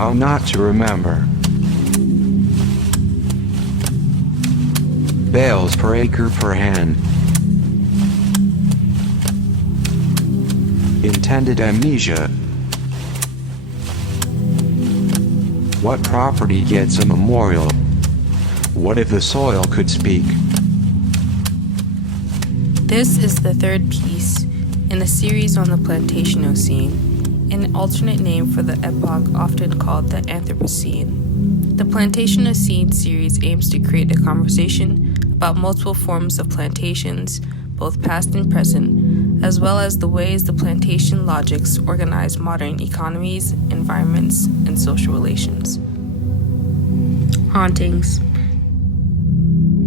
How not to remember. Bales per acre per hand. Intended amnesia. What property gets a memorial? What if the soil could speak? This is the third piece in a series on the Plantationocene, an alternate name for the epoch often called the Anthropocene. The Plantationocene series aims to create a conversation about multiple forms of plantations, both past and present, as well as the ways the plantation logics organize modern economies, environments, and social relations. Hauntings.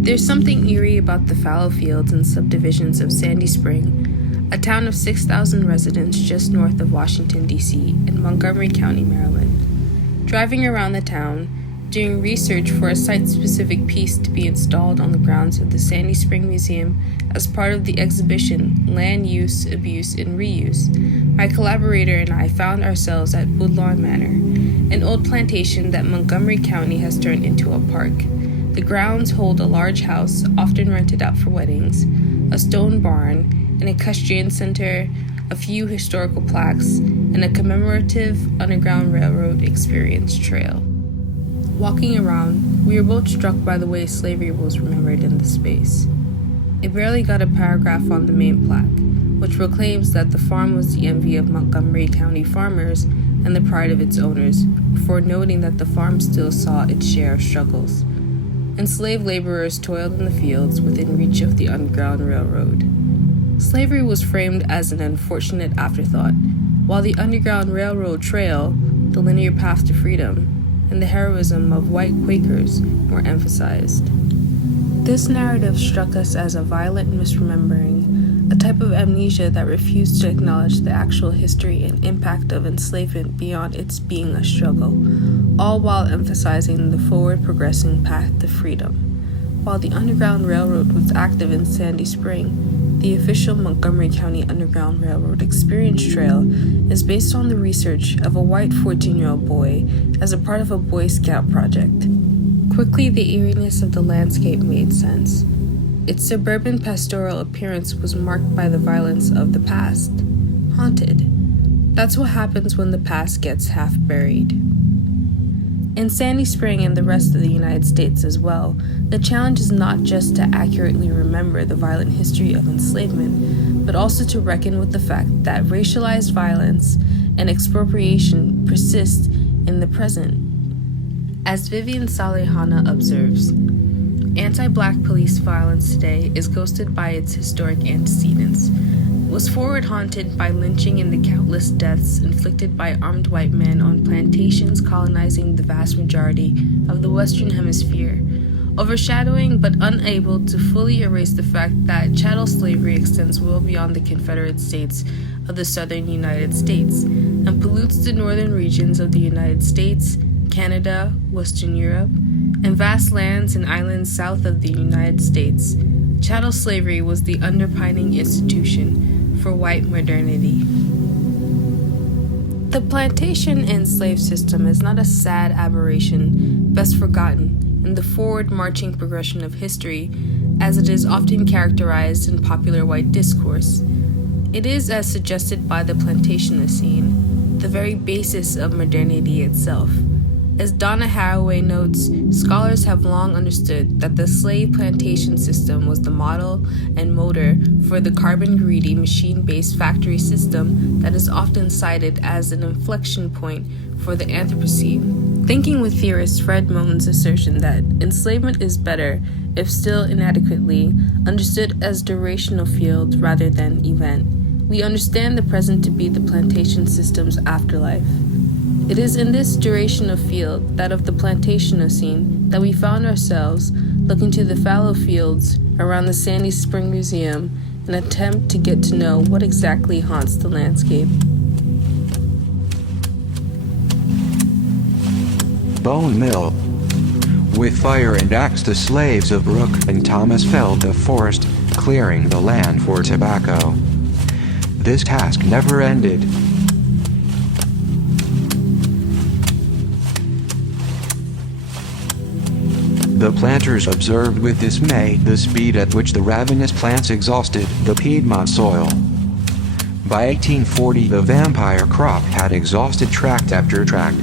There's something eerie about the fallow fields and subdivisions of Sandy Spring, a town of 6,000 residents just north of Washington, D.C., in Montgomery County, Maryland. Driving around the town, doing research for a site-specific piece to be installed on the grounds of the Sandy Spring Museum as part of the exhibition Land Use, Abuse, and Reuse, my collaborator and I found ourselves at Woodlawn Manor, an old plantation that Montgomery County has turned into a park. The grounds hold a large house, often rented out for weddings, a stone barn, an equestrian center, a few historical plaques, and a commemorative Underground Railroad experience trail. Walking around, we were both struck by the way slavery was remembered in the space. It barely got a paragraph on the main plaque, which proclaims that the farm was the envy of Montgomery County farmers and the pride of its owners, before noting that the farm still saw its share of struggles. Enslaved laborers toiled in the fields within reach of the Underground Railroad. Slavery was framed as an unfortunate afterthought, while the Underground Railroad Trail, the linear path to freedom, and the heroism of white Quakers were emphasized. This narrative struck us as a violent misremembering, a type of amnesia that refused to acknowledge the actual history and impact of enslavement beyond its being a struggle, all while emphasizing the forward-progressing path to freedom. While the Underground Railroad was active in Sandy Spring, the official Montgomery County Underground Railroad Experience Trail is based on the research of a white 14-year-old boy as a part of a Boy Scout project. Quickly, the eeriness of the landscape made sense. Its suburban pastoral appearance was marked by the violence of the past. Haunted. That's what happens when the past gets half buried. In Sandy Spring and the rest of the United States as well, the challenge is not just to accurately remember the violent history of enslavement, but also to reckon with the fact that racialized violence and expropriation persist in the present. As Vivian Salehana observes, anti-black police violence today is ghosted by its historic antecedents, was forward haunted by lynching and the countless deaths inflicted by armed white men on plantations colonizing the vast majority of the Western Hemisphere, overshadowing but unable to fully erase the fact that chattel slavery extends well beyond the Confederate States of the southern United States and pollutes the northern regions of the United States, Canada, Western Europe, and vast lands and islands south of the United States. Chattel slavery was the underpinning institution for white modernity. The plantation and slave system is not a sad aberration, best forgotten in the forward-marching progression of history, as it is often characterized in popular white discourse. It is, as suggested by the Plantationocene, the very basis of modernity itself. As Donna Haraway notes, scholars have long understood that the slave plantation system was the model and motor for the carbon-greedy, machine-based factory system that is often cited as an inflection point for the Anthropocene. Thinking with theorist Fred Moten's assertion that enslavement is better, if still inadequately, understood as durational field rather than event. We understand the present to be the plantation system's afterlife. It is in this durational field, that of the Plantationocene, that we found ourselves looking to the fallow fields around the Sandy Spring Museum in an attempt to get to know what exactly haunts the landscape. Bone Mill. With fire and axe, the slaves of Brooke and Thomas felled the forest, clearing the land for tobacco. This task never ended. The planters observed with dismay the speed at which the ravenous plants exhausted the Piedmont soil. By 1840, the vampire crop had exhausted tract after tract.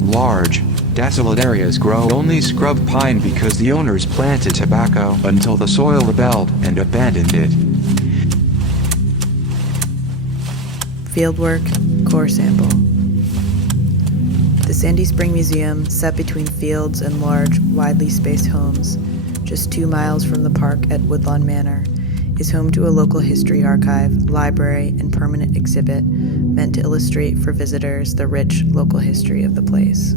Large, desolate areas grow only scrub pine because the owners planted tobacco until the soil rebelled and abandoned it. Fieldwork, core sample. The Sandy Spring Museum, set between fields and large, widely spaced homes, just 2 miles from the park at Woodlawn Manor, is home to a local history archive, library, and permanent exhibit meant to illustrate for visitors the rich local history of the place.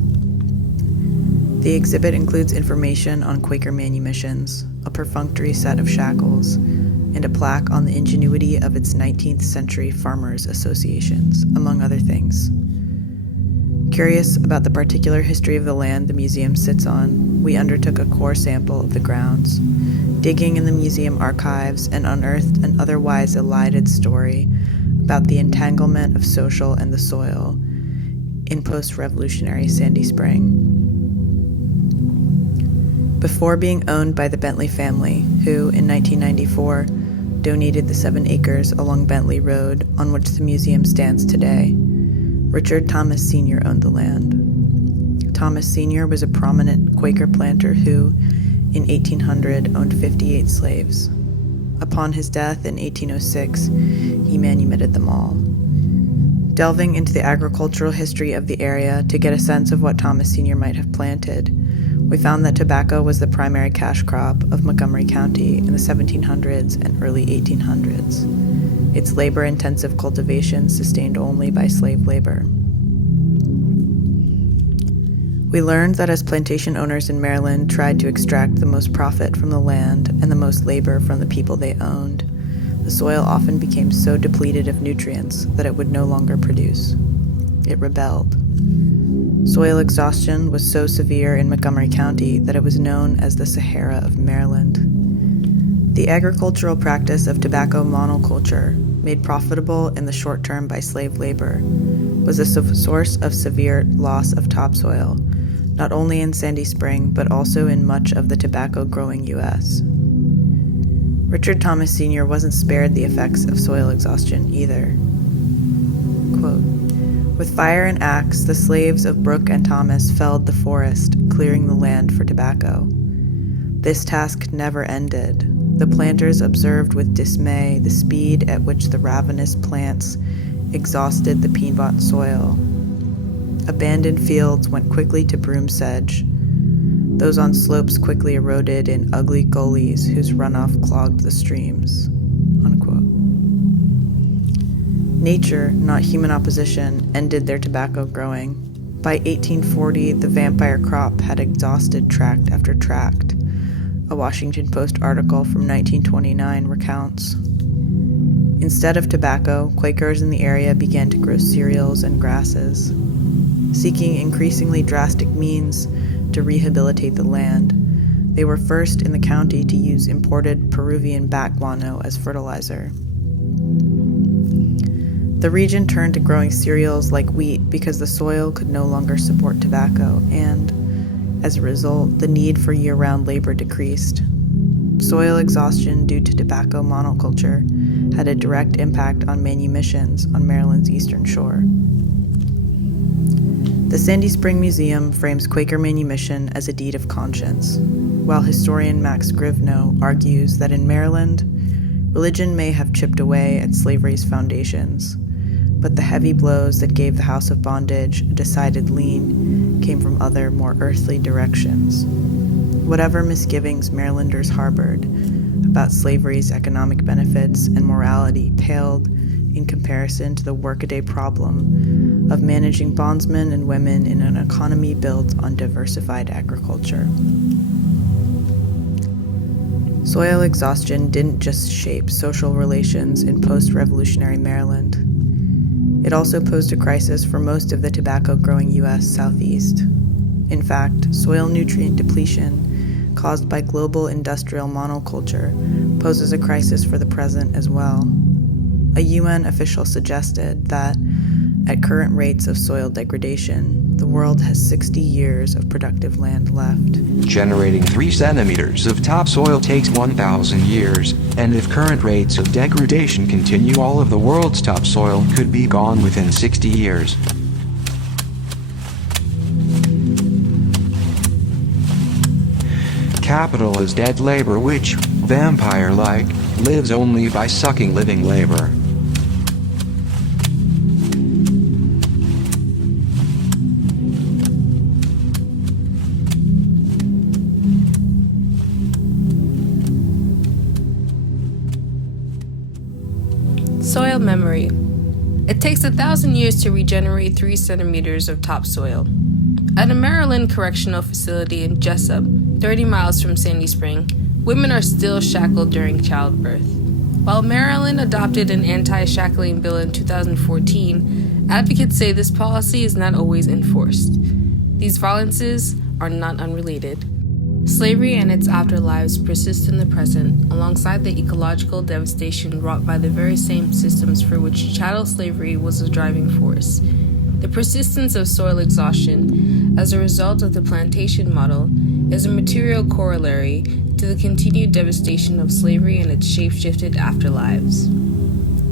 The exhibit includes information on Quaker manumissions, a perfunctory set of shackles, and a plaque on the ingenuity of its 19th century farmers' associations, among other things. Curious about the particular history of the land the museum sits on, we undertook a core sample of the grounds, digging in the museum archives, and unearthed an otherwise elided story about the entanglement of social and the soil in post-revolutionary Sandy Spring. Before being owned by the Bentley family, who, in 1994, donated the 7 acres along Bentley Road on which the museum stands today, Richard Thomas Sr. owned the land. Thomas Sr. was a prominent Quaker planter who, in 1800, owned 58 slaves. Upon his death in 1806, he manumitted them all. Delving into the agricultural history of the area to get a sense of what Thomas Sr. might have planted, we found that tobacco was the primary cash crop of Montgomery County in the 1700s and early 1800s, its labor-intensive cultivation sustained only by slave labor. We learned that as plantation owners in Maryland tried to extract the most profit from the land and the most labor from the people they owned, the soil often became so depleted of nutrients that it would no longer produce. It rebelled. Soil exhaustion was so severe in Montgomery County that it was known as the Sahara of Maryland. The agricultural practice of tobacco monoculture, made profitable in the short term by slave labor, was a source of severe loss of topsoil, not only in Sandy Spring, but also in much of the tobacco-growing U.S. Richard Thomas Sr. wasn't spared the effects of soil exhaustion either. Quote, "With fire and axe, the slaves of Brooke and Thomas felled the forest, clearing the land for tobacco. This task never ended. The planters observed with dismay the speed at which the ravenous plants exhausted the Piedmont soil. Abandoned fields went quickly to broom sedge. Those on slopes quickly eroded in ugly gullies whose runoff clogged the streams." Unquote. Nature, not human opposition, ended their tobacco growing. By 1840, the vampire crop had exhausted tract after tract, a Washington Post article from 1929 recounts. Instead of tobacco, Quakers in the area began to grow cereals and grasses. Seeking increasingly drastic means to rehabilitate the land, they were first in the county to use imported Peruvian bat guano as fertilizer. The region turned to growing cereals like wheat because the soil could no longer support tobacco, and, as a result, the need for year-round labor decreased. Soil exhaustion due to tobacco monoculture had a direct impact on manumissions on Maryland's eastern shore. The Sandy Spring Museum frames Quaker manumission as a deed of conscience, while historian Max Grivno argues that in Maryland, religion may have chipped away at slavery's foundations, but the heavy blows that gave the House of Bondage a decided lean came from other, more earthly directions. Whatever misgivings Marylanders harbored about slavery's economic benefits and morality paled in comparison to the workaday problem of managing bondsmen and women in an economy built on diversified agriculture. Soil exhaustion didn't just shape social relations in post-revolutionary Maryland. It also posed a crisis for most of the tobacco-growing U.S. Southeast. In fact, soil nutrient depletion caused by global industrial monoculture poses a crisis for the present as well. A UN official suggested that At current rates of soil degradation, the world has 60 years of productive land left. Generating 3 centimeters of topsoil takes 1,000 years, and if current rates of degradation continue, all of the world's topsoil could be gone within 60 years. Capital is dead labor, which, vampire-like, lives only by sucking living labor. Soil memory. It takes 1,000 years to regenerate 3 centimeters of topsoil. At a Maryland correctional facility in Jessup, 30 miles from Sandy Spring, women are still shackled during childbirth. While Maryland adopted an anti-shackling bill in 2014, advocates say this policy is not always enforced. These violences are not unrelated. Slavery and its afterlives persist in the present, alongside the ecological devastation wrought by the very same systems for which chattel slavery was a driving force. The persistence of soil exhaustion, as a result of the plantation model, is a material corollary to the continued devastation of slavery and its shape-shifted afterlives.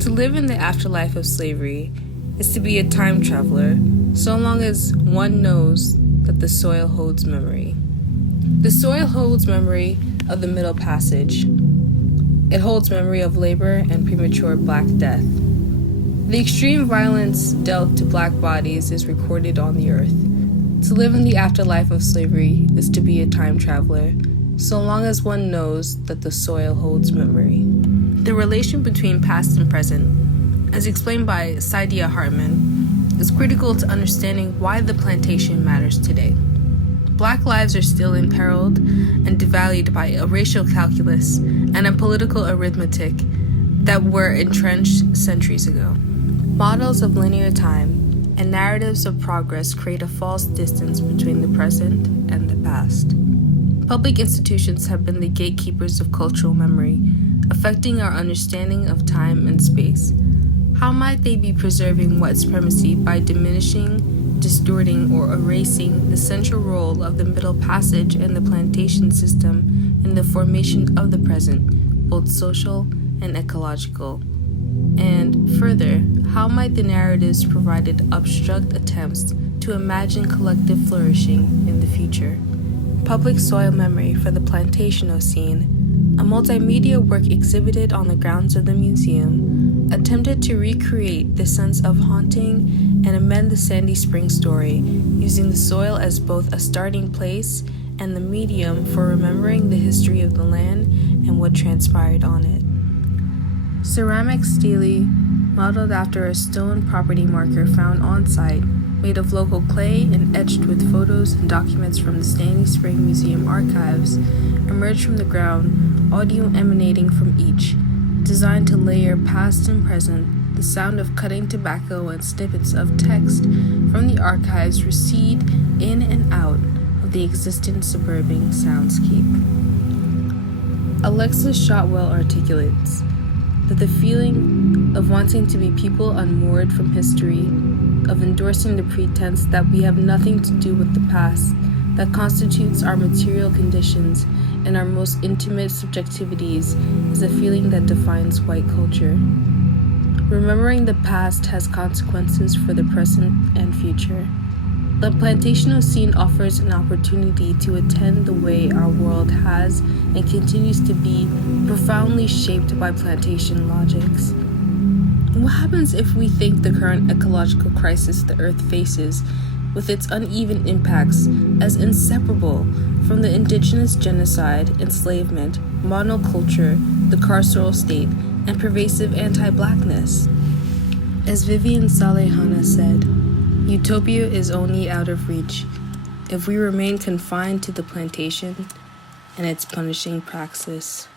To live in the afterlife of slavery is to be a time traveler, so long as one knows that the soil holds memory. The soil holds memory of the Middle Passage. It holds memory of labor and premature Black death. The extreme violence dealt to Black bodies is recorded on the earth. To live in the afterlife of slavery is to be a time traveler, so long as one knows that the soil holds memory. The relation between past and present, as explained by Saidiya Hartman, is critical to understanding why the plantation matters today. Black lives are still imperiled and devalued by a racial calculus and a political arithmetic that were entrenched centuries ago. Models of linear time and narratives of progress create a false distance between the present and the past. Public institutions have been the gatekeepers of cultural memory, affecting our understanding of time and space. How might they be preserving white supremacy by diminishing, distorting, or erasing the central role of the Middle Passage and the plantation system in the formation of the present, both social and ecological? And further, how might the narratives provided obstruct attempts to imagine collective flourishing in the future? Public Soil Memory for the Plantationocene, a multimedia work exhibited on the grounds of the museum, attempted to recreate the sense of haunting and amend the Sandy Spring story, using the soil as both a starting place and the medium for remembering the history of the land and what transpired on it. Ceramic stele, modeled after a stone property marker found on site, made of local clay and etched with photos and documents from the Sandy Spring Museum archives, emerged from the ground, audio emanating from each, designed to layer past and present. The sound of cutting tobacco and snippets of text from the archives recede in and out of the existent suburban soundscape. Alexis Shotwell articulates that the feeling of wanting to be people unmoored from history, of endorsing the pretense that we have nothing to do with the past, that constitutes our material conditions and our most intimate subjectivities, is a feeling that defines white culture. Remembering the past has consequences for the present and future. The Plantationocene offers an opportunity to attend the way our world has and continues to be profoundly shaped by plantation logics. What happens if we think the current ecological crisis the Earth faces, with its uneven impacts, as inseparable from the indigenous genocide, enslavement, monoculture, the carceral state, and pervasive anti-Blackness? As Vivian Salehana said, utopia is only out of reach if we remain confined to the plantation and its punishing praxis.